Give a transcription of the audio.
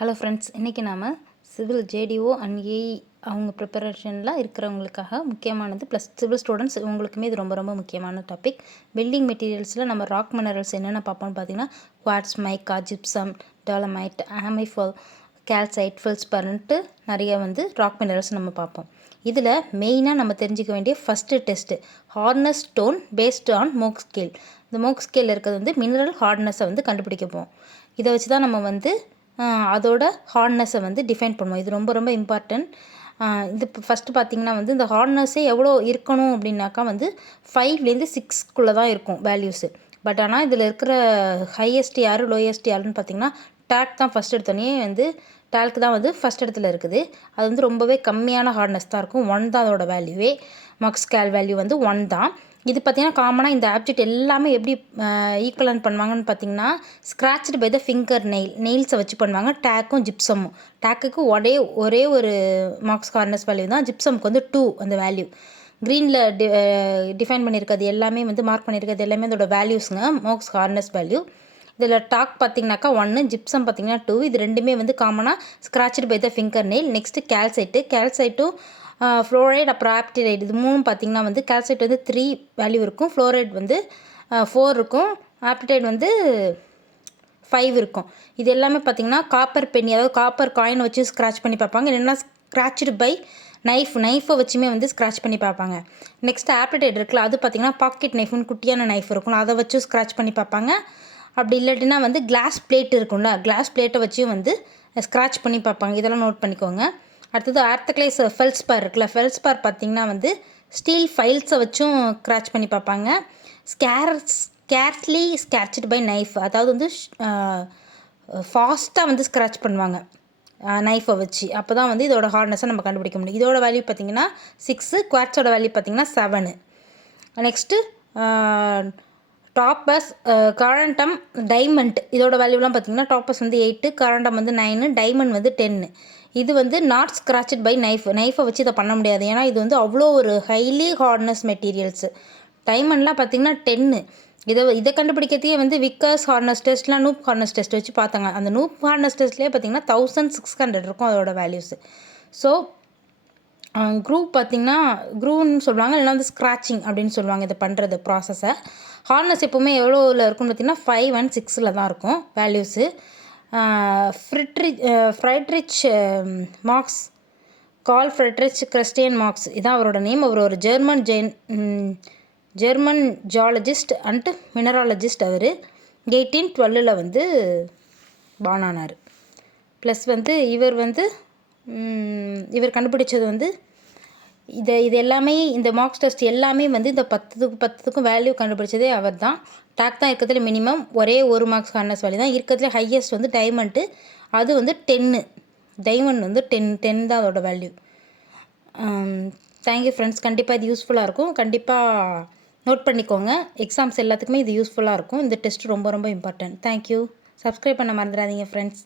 Hello friends, இன்றைக்கி நாம் civil JDO and AE அவங்க ப்ரிப்பரேஷனில் இருக்கிறவங்களுக்காக முக்கியமானது ப்ளஸ் சிவில் ஸ்டூடெண்ட்ஸ் இவங்களுக்குமே இது ரொம்ப ரொம்ப முக்கியமான டாபிக். பில்டிங் மெட்டீரியல்ஸில் நம்ம ராக் மினரல்ஸ் என்னென்ன பார்ப்போம்னு பார்த்தீங்கன்னா குவார்ட்ஸ், மைக்கா, ஜிப்சம், டாலமைட், ஆமிஃபால், கால்சைட், ஃபெல்ஸ்பர்ன்ட்டு நிறைய ராக் மினரல்ஸ் நம்ம பார்ப்போம். இதில் மெயினாக நம்ம தெரிஞ்சிக்க வேண்டிய first test hardness stone based on mock scale. இந்த மோக் ஸ்கேலில் இருக்கிறது மினரல் ஹார்ட்னஸை கண்டுபிடிக்கப்போம். இதை வச்சு தான் நம்ம அதோட ஹார்ட்னஸை டிஃபைன் பண்ணுவோம். இது ரொம்ப ரொம்ப இம்பார்ட்டன்ட். இது ஃபஸ்ட்டு பார்த்திங்கன்னா இந்த ஹார்ட்னஸே எவ்வளோ இருக்கணும் அப்படின்னாக்கா 5லேருந்து 6க்குள்ளே தான் இருக்கும் வேல்யூஸு. பட் ஆனால் இதில் இருக்கிற ஹையஸ்ட் யார் லோயஸ்ட் யாருன்னு பார்த்திங்கன்னா டேக் தான் ஃபஸ்ட் எடுத்தோடனே டேல்க்கு தான் ஃபஸ்ட் இடத்துல இருக்குது. அது ரொம்பவே கம்மியான ஹார்ட்னஸ் தான் இருக்கும். 1 தான் அதோட வேல்யூவே. மக் ஸ்கேல் வேல்யூ 1 தான். இது பார்த்திங்கன்னா காமனாக இந்த ஆப்ஜெக்ட் எல்லாமே எப்படி ஈக்குவலன்ட் பண்ணுவாங்கன்னு பார்த்திங்கன்னா ஸ்க்ராட்ச்டு பை த ஃபிங்கர் நெயில்ஸை வச்சு பண்ணுவாங்க. டேக்கும் ஜிப்சமும். டேக்குக்கு ஒரே ஒரு மார்க்ஸ் ஹார்ட்னஸ் வேல்யூ தான். ஜிப்சமுக்கு 2 அந்த வேல்யூ. க்ரீனில் டிஃபைன் பண்ணியிருக்கிறது எல்லாமே மார்க் பண்ணியிருக்கிறது எல்லாமே அதோட வேல்யூஸுங்க, மார்க்ஸ் ஹார்ட்னஸ் வேல்யூ. இதில் டாக் பார்த்திங்கனாக்கா 1, ஜிப்சம் பார்த்திங்கன்னா 2. இது ரெண்டுமே காமனாக scratched by the finger nail. Next கால்சைட்டும் ஃப்ளோரைட் அப்புறம் ஆப்டிரைட் இது 3 பார்த்திங்கன்னா கால்சைட் 3 வேல்யூ இருக்கும். ஃப்ளோரைட் 4 இருக்கும். ஆப்டிரைட் 5 இருக்கும். இது எல்லாமே பார்த்திங்கன்னா காப்பர் பென்னி, அதாவது காப்பர் காயினை வச்சு ஸ்க்ராட்ச் பண்ணி பார்ப்பாங்க. இல்லைன்னா ஸ்க்ராட்ச்டு பை நைஃபை வச்சுமே ஸ்க்ராட்ச் பண்ணி பார்ப்பாங்க. நெக்ஸ்ட் ஆப்டிரைட் இருக்குல்ல, அது பார்த்திங்கன்னா பாக்கெட் நைஃப்னு குட்டியான நைஃப் இருக்கும், அதை வச்சு ஸ்க்ராட்ச் பண்ணி பார்ப்பாங்க. அப்படி இல்லாட்டினா கிளாஸ் பிளேட் இருக்கும்ல, கிளாஸ் பிளேட்டை வச்சும் ஸ்க்ராட்ச் பண்ணி பார்ப்பாங்க. இதெல்லாம் நோட் பண்ணிக்கோங்க. அடுத்தது ஆர்த்தக்ளைஸ் ஃபெல்ஸ்பார் இருக்குல்ல, ஃபெல்ஸ்பார் பார்த்திங்கன்னா ஸ்டீல் ஃபைல்ஸை வச்சும் ஸ்க்ராட்ச் பண்ணி பார்ப்பாங்க. ஸ்கேர்ஸ்லி ஸ்க்ராட்ச்டு பை நைஃப், அதாவது ஃபாஸ்ட்டாக ஸ்க்ராட்ச் பண்ணுவாங்க நைஃபை வச்சு. அப்போ தான் இதோட ஹார்ட்னஸை நம்ம கண்டுபிடிக்க முடியும். இதோட வேல்யூ பார்த்திங்கன்னா 6, குவார்ட்ஸோட வேல்யூ பார்த்திங்கன்னா 7. நெக்ஸ்ட்டு டாப்பஸ், கரண்டம், டைமண்ட் இதோட வேல்யூலாம் பார்த்திங்கன்னா டாப்பஸ் 8, கரண்டம் 9, டைமண்ட் 10. இது நாட் ஸ்க்ராட்ச்டு பை நைஃபை வச்சு இதை பண்ண முடியாது. ஏன்னா இது அவ்வளோ ஒரு ஹைலி ஹார்ட்னஸ் மெட்டீரியல்ஸு. டைமண்ட்லாம் பார்த்திங்கன்னா 10. இதை கண்டுபிடிக்கிறதே விக்கர்ஸ் ஹார்ட்னஸ் டெஸ்ட்லாம் நூப் ஹார்ட்னஸ் டெஸ்ட் வச்சு பார்த்தாங்க. அந்த நூப் ஹார்ட்னஸ் டெஸ்ட்லேயே பார்த்திங்கன்னா 1600 இருக்கும் அதோட வேல்யூஸு. ஸோ க்ரூ பார்த்திங்கன்னா க்ரூன்னு சொல்லுவாங்க, இல்லைனா ஸ்க்ராட்சிங் அப்படின்னு சொல்லுவாங்க இதை பண்ணுறது ப்ராசஸை. ஹார்ட்னஸ் எப்போவுமே எவ்வளோவில் இருக்குன்னு பார்த்திங்கன்னா 5 and 6ல் தான் இருக்கும் values. Friedrich Mohs, Carl Friedrich Christian Mohs இதான் அவரோட நேம். அவர் ஒரு ஜெர்மன் ஜியாலஜிஸ்ட் அண்ட் மினராலஜிஸ்ட். அவர் 1812 பார்ன் ஆனார். ப்ளஸ் இவர் கண்டுபிடிச்சது இது எல்லாமே இந்த மார்க்ஸ் டெஸ்ட் எல்லாமே இந்த 10க்கும் வேல்யூ கண்டுபிடிச்சதே அவர் தான். டேக் தான் இருக்கிறதுல மினிமம் ஒரே ஒரு மார்க்ஸ் ஹார்ட்னஸ் வேல்யூ தான். இருக்கிறதுல ஹையஸ்ட் டைமண்ட்டு, அது 10. டைமண்ட் 10 தான் அதோட வேல்யூ. Thank you friends. கண்டிப்பாக இது யூஸ்ஃபுல்லாக இருக்கும். கண்டிப்பாக நோட் பண்ணிக்கோங்க. எக்ஸாம்ஸ் எல்லாத்துக்குமே இது யூஸ்ஃபுல்லாக இருக்கும். இந்த டெஸ்ட் ரொம்ப ரொம்ப இம்பார்ட்டன்ட். தேங்க்யூ. சப்ஸ்கிரைப் பண்ண மறந்துடாதீங்க ஃப்ரெண்ட்ஸ்.